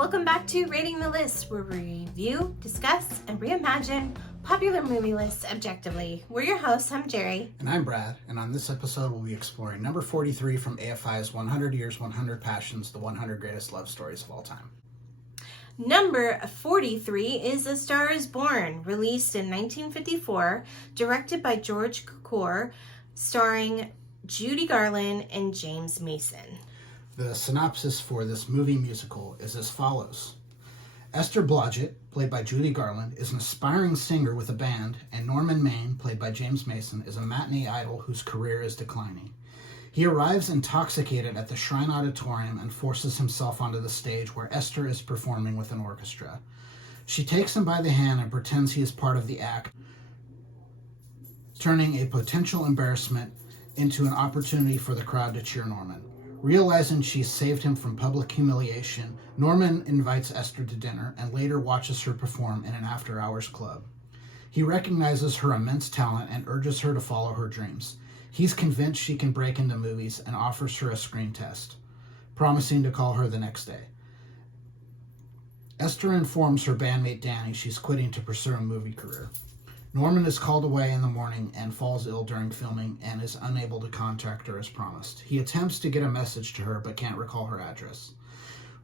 welcome back to Rating the List, where we review, discuss, and reimagine popular movie lists objectively. We're your hosts. I'm Jerry. And I'm Brad, and on this episode we'll be exploring number 43 from AFI's 100 Years, 100 Passions, the 100 Greatest Love Stories of All Time. Number 43 is A Star is Born, released in 1954, directed by George Cukor, starring Judy Garland and James Mason. The synopsis for this movie musical is as follows. Esther Blodgett, played by Judy Garland, is an aspiring singer with a band, and Norman Maine, played by James Mason, is a matinee idol whose career is declining. He arrives intoxicated at the Shrine Auditorium and forces himself onto the stage where Esther is performing with an orchestra. She takes him by the hand and pretends he is part of the act, turning a potential embarrassment into an opportunity for the crowd to cheer Norman. Realizing she saved him from public humiliation, Norman invites Esther to dinner and later watches her perform in an after-hours club. He recognizes her immense talent and urges her to follow her dreams. He's convinced she can break into movies and offers her a screen test, promising to call her the next day. Esther informs her bandmate Danny she's quitting to pursue a movie career. Norman is called away in the morning and falls ill during filming and is unable to contact her as promised. He attempts to get a message to her but can't recall her address.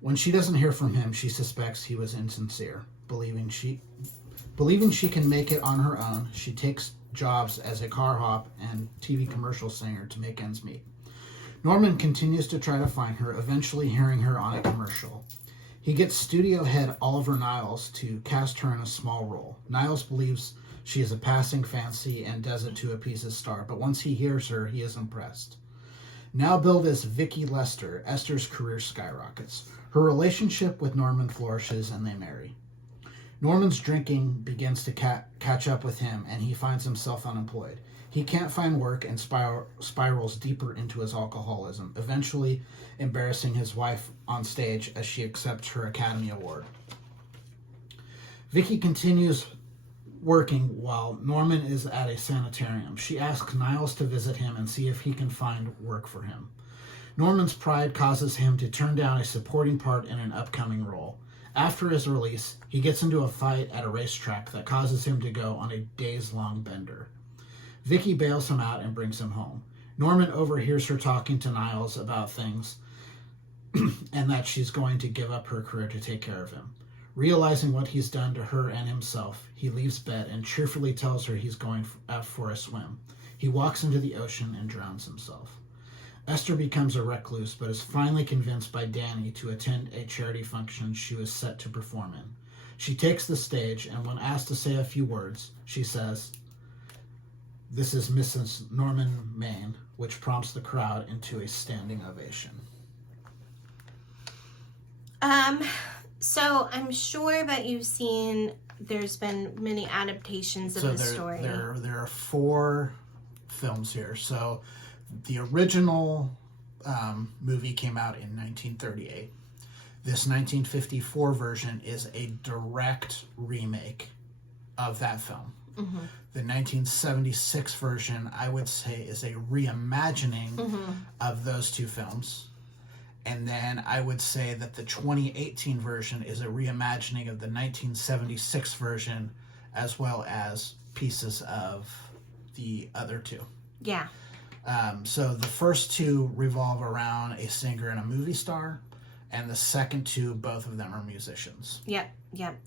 When she doesn't hear from him, she suspects he was insincere. Believing she can make it on her own, she takes jobs as a car hop and TV commercial singer to make ends meet. Norman continues to try to find her, eventually hearing her on a commercial. He gets studio head Oliver Niles to cast her in a small role. Niles believes she is a passing fancy and does it to appease his star, but once he hears her, he is impressed. Now billed as Vicky Lester, Esther's career skyrockets. Her relationship with Norman flourishes and they marry. Norman's drinking begins to catch up with him and he finds himself unemployed. He can't find work and spirals deeper into his alcoholism, eventually embarrassing his wife on stage as she accepts her Academy Award. Vicky continues working while Norman is at a sanitarium. She asks Niles to visit him and see if he can find work for him. Norman's pride causes him to turn down a supporting part in an upcoming role. After his release, he gets into a fight at a racetrack that causes him to go on a days-long bender. Vicky bails him out and brings him home. Norman overhears her talking to Niles about things and that she's going to give up her career to take care of him. Realizing what he's done to her and himself, he leaves bed and cheerfully tells her he's going out for a swim. He walks into the ocean and drowns himself. Esther becomes a recluse, but is finally convinced by Danny to attend a charity function she was set to perform in. She takes the stage, and when asked to say a few words, she says, "This is Mrs. Norman Maine," which prompts the crowd into a standing ovation. So I'm sure that you've seen, there's been many adaptations of the story. There are 4 films here. So the original movie came out in 1938. This 1954 version is a direct remake of that film. Mm-hmm. The 1976 version, I would say, is a reimagining of those 2 films. And then I would say that the 2018 version is a reimagining of the 1976 version, as well as pieces of the other 2. Yeah. So the first 2 revolve around a singer and a movie star, and the second 2, both of them are musicians. Yep.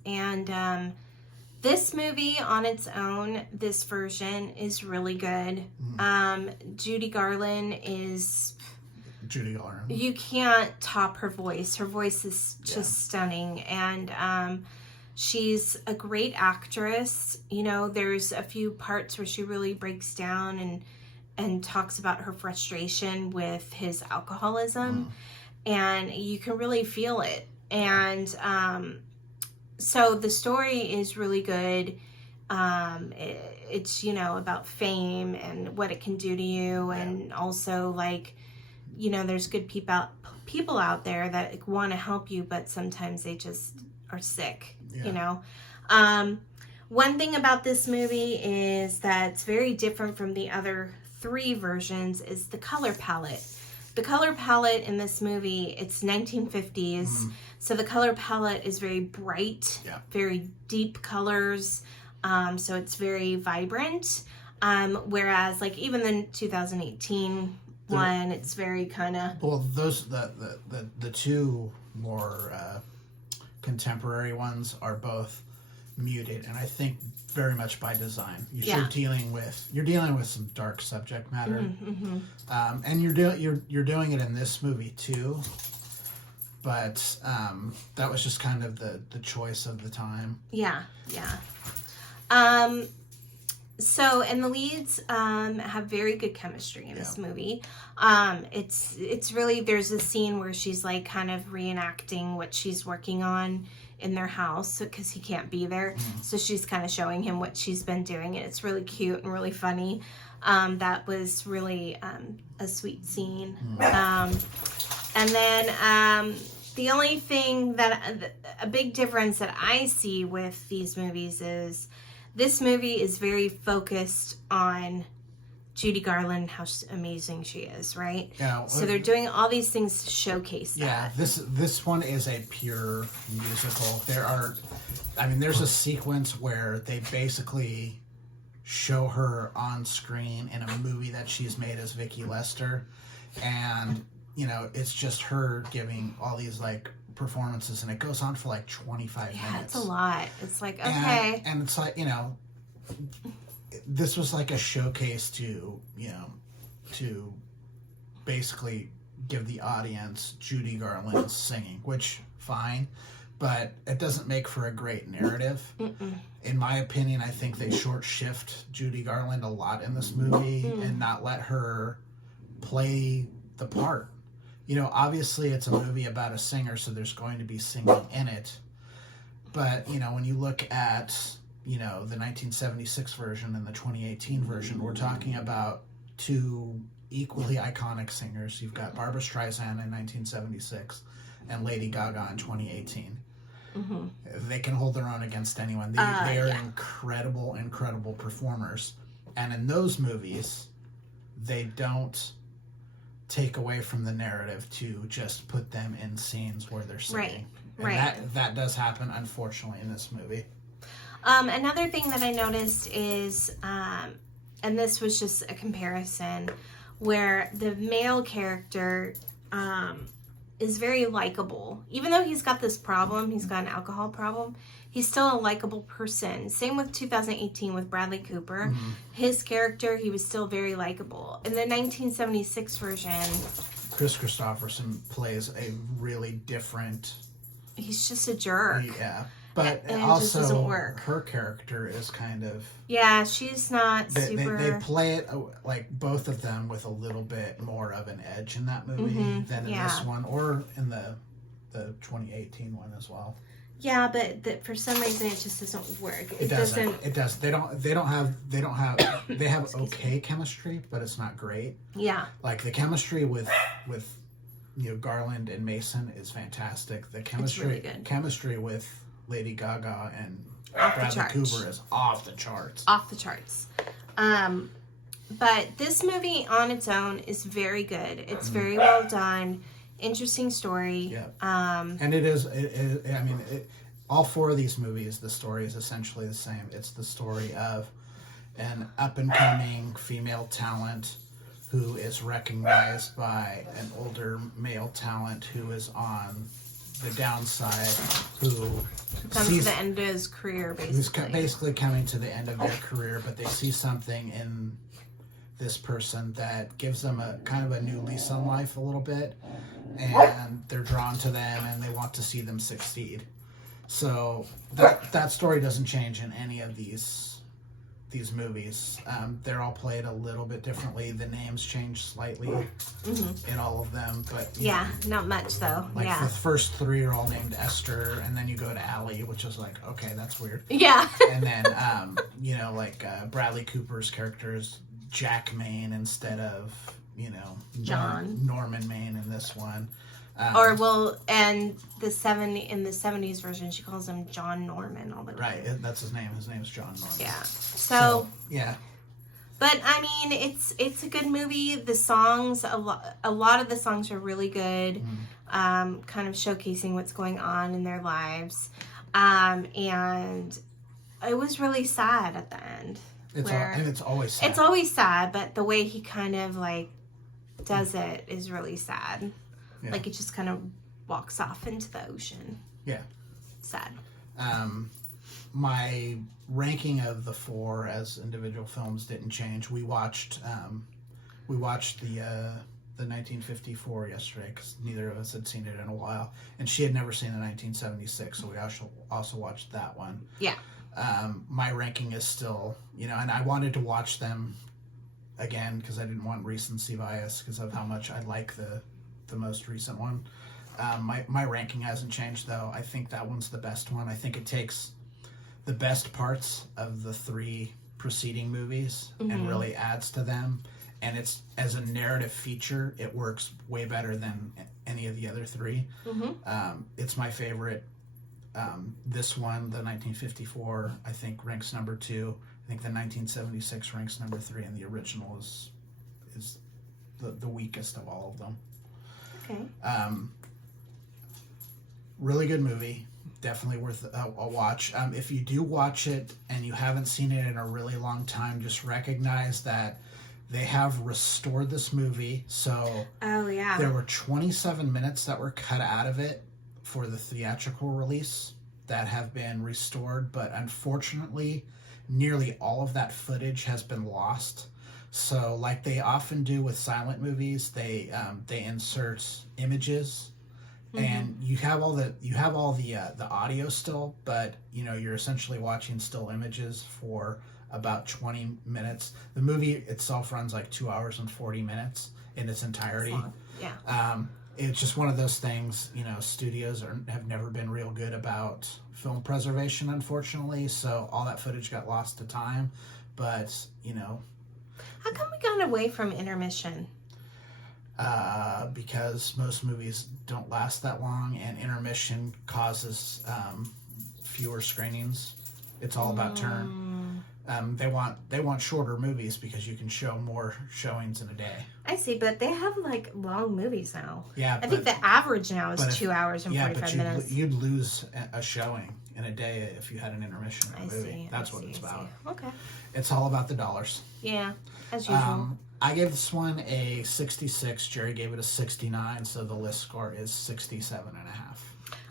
And this movie on its own, this version, is really good. Judy Garland is... Judy Garland. You can't top her voice. Her voice is just stunning. And she's a great actress. You know, there's a few parts where she really breaks down and talks about her frustration with his alcoholism. And you can really feel it. And so the story is really good. It's, you know, about fame and what it can do to you. And also, like, you know, there's good people out there that want to help you, but sometimes they just are sick, you know. One thing about this movie is that it's very different from the other 3 versions is the color palette. The color palette in this movie, it's 1950s. So the color palette is very bright, very deep colors. So it's very vibrant. Whereas like even the 2018 one, it's very kind of... Well, the two more contemporary ones are both muted, and I think very much by design. You're dealing with some dark subject matter, and you're doing it in this movie too. But that was just kind of the choice of the time. Yeah. So, and the leads have very good chemistry in this movie. It's really, there's a scene where she's like kind of reenacting what she's working on in their house because he can't be there. So she's kind of showing him what she's been doing, and it's really cute and really funny. That was really a sweet scene. And then the only thing a big difference that I see with these movies is this movie is very focused on Judy Garland, how amazing she is, right? Yeah. So they're doing all these things to showcase that. Yeah, this one is a pure musical. There's a sequence where they basically show her on screen in a movie that she's made as Vicky Lester, and it's just her giving all these like performances, and it goes on for like 25 minutes. Yeah, it's a lot. It's like, okay. And it's like, this was like a showcase to basically give the audience Judy Garland's singing, which, fine, but it doesn't make for a great narrative. In my opinion, I think they short shift Judy Garland a lot in this movie and not let her play the part. Obviously it's a movie about a singer, so there's going to be singing in it. But, when you look at, the 1976 version and the 2018 version, we're talking about two equally iconic singers. You've got Barbra Streisand in 1976 and Lady Gaga in 2018. They can hold their own against anyone. They are incredible, incredible performers. And in those movies, they don't take away from the narrative to just put them in scenes where they're singing. Right. And that does happen, unfortunately, in this movie. Another thing that I noticed is, and this was just a comparison, where the male character is very likable. Even though he's got this problem, he's got an alcohol problem, he's still a likable person. Same with 2018 with Bradley Cooper. His character, he was still very likable. In the 1976 version, Chris Christopherson plays a really different... He's just a jerk. Yeah. But and also, it just doesn't work. Her character is kind of... Yeah, she's not super... They play it, like, both of them with a little bit more of an edge in that movie than in this one, or in the 2018 one as well. Yeah, but for some reason it just doesn't work. It doesn't. It does. They have okay chemistry, but it's not great. Yeah. Like the chemistry with Garland and Mason is fantastic. The chemistry with Lady Gaga and Bradley Cooper is off the charts. Off the charts. But this movie on its own is very good. It's very well done. Interesting story. Yeah. And it is. All four of these movies, the story is essentially the same. It's the story of an up-and-coming female talent who is recognized by an older male talent who is on the downside, who comes to the end of his career, basically. Who's basically coming to the end of their career, but they see something in this person that gives them a kind of a new lease on life a little bit, and they're drawn to them and they want to see them succeed. So that story doesn't change in any of these movies. They're all played a little bit differently. The names change slightly in all of them, but not much though. Like the first three are all named Esther, and then you go to Allie, which is like, okay, that's weird. Yeah. And then Bradley Cooper's character is Jack Maine instead of John Norman Maine in this one. In the 70s version, she calls him John Norman all the time. Right, that's his name. His name's John Norman. Yeah. So yeah. But I mean, it's a good movie. The songs, a lot of the songs are really good, kind of showcasing what's going on in their lives, and it was really sad at the end. It's always sad. It's always sad, but the way he kind of like does it is really sad. Yeah. Like it just kind of walks off into the ocean. Yeah. Sad. My ranking of the 4 as individual films didn't change. We watched the 1954 yesterday because neither of us had seen it in a while, and she had never seen the 1976, so we also watched that one. Yeah. My ranking is still, and I wanted to watch them again because I didn't want recency bias because of how much I like the most recent one. My ranking hasn't changed though. I think that one's the best one. I think it takes the best parts of the 3 preceding movies and really adds to them. And it's, as a narrative feature, it works way better than any of the other 3. It's my favorite. This one, the 1954, I think ranks number 2. I think the 1976 ranks number 3, and the original is the weakest of all of them. Okay. Really good movie. Definitely worth a watch. If you do watch it and you haven't seen it in a really long time, just recognize that they have restored this movie. So there were 27 minutes that were cut out of it for the theatrical release that have been restored, but unfortunately nearly all of that footage has been lost. So like they often do with silent movies, they insert images. And you have all the audio still, but you're essentially watching still images for about 20 minutes. The movie itself runs like 2 hours and 40 minutes in its entirety. Yeah. It's just one of those things. Studios have never been real good about film preservation, unfortunately. So all that footage got lost to time. But how come we got away from intermission? Because most movies don't last that long, and intermission causes fewer screenings. It's all about turn. They want shorter movies because you can show more showings in a day. I see, but they have like long movies now. Yeah, I think the average now is 2 hours and 45 minutes. You'd lose a showing in a day if you had an intermission in a movie. See, That's what it's about. Okay. It's all about the dollars. Yeah, as usual. I gave this one a 66. Jerry gave it a 69, so the list score is 67.5.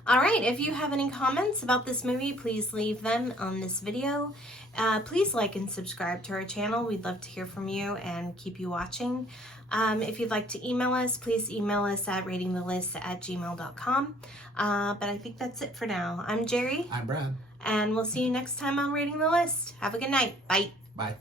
All right, if you have any comments about this movie, please leave them on this video. Please like and subscribe to our channel. We'd love to hear from you and keep you watching. If you'd like to email us, please email us at ratingthelist@gmail.com. But I think that's it for now. I'm Jerry. I'm Brad. And we'll see you next time on Rating the List. Have a good night. Bye. Bye.